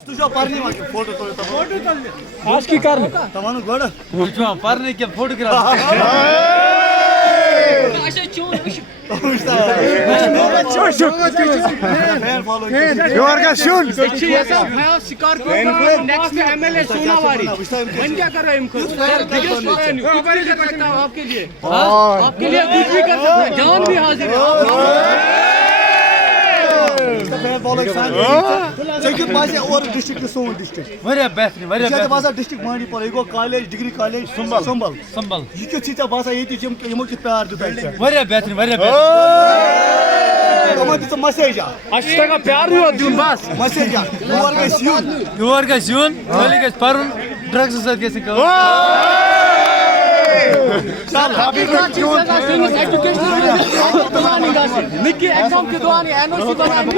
Tu já parni ma photo तो आज की कारण तमानु गोड़ तुझे parni क्या फोटोग्राफ अच्छा चोर Yorga shun ऐसा है स्कॉर्पियो नेक्स्ट एमएलए सोनावारी मन क्या कर रहा है इनको कुछ भी कर सकता हूं आपके लिए आपके लिए कुछ भी कर सकता है जान भी हाजिर है मैं बोलो इंसान चाहिए पास और डिस्ट्रिक्ट सोन डिस्ट्रिक्ट वारिया बेहतरीन वारिया क्या बासा डिस्ट्रिक्ट मांडी पर एगो कॉलेज डिग्री कॉलेज संभल संभल ये क्या चीज बासा ये जिम यमो कि प्यार दुता वारिया बेहतरीन कमत तो मैसेज अच्छा का प्यार हुआ दून बस मैसेज योर का जून वाली का पारुन ड्रग्स से कैसे कहो निकी एग्जाम के दौरान एनओसी बनानी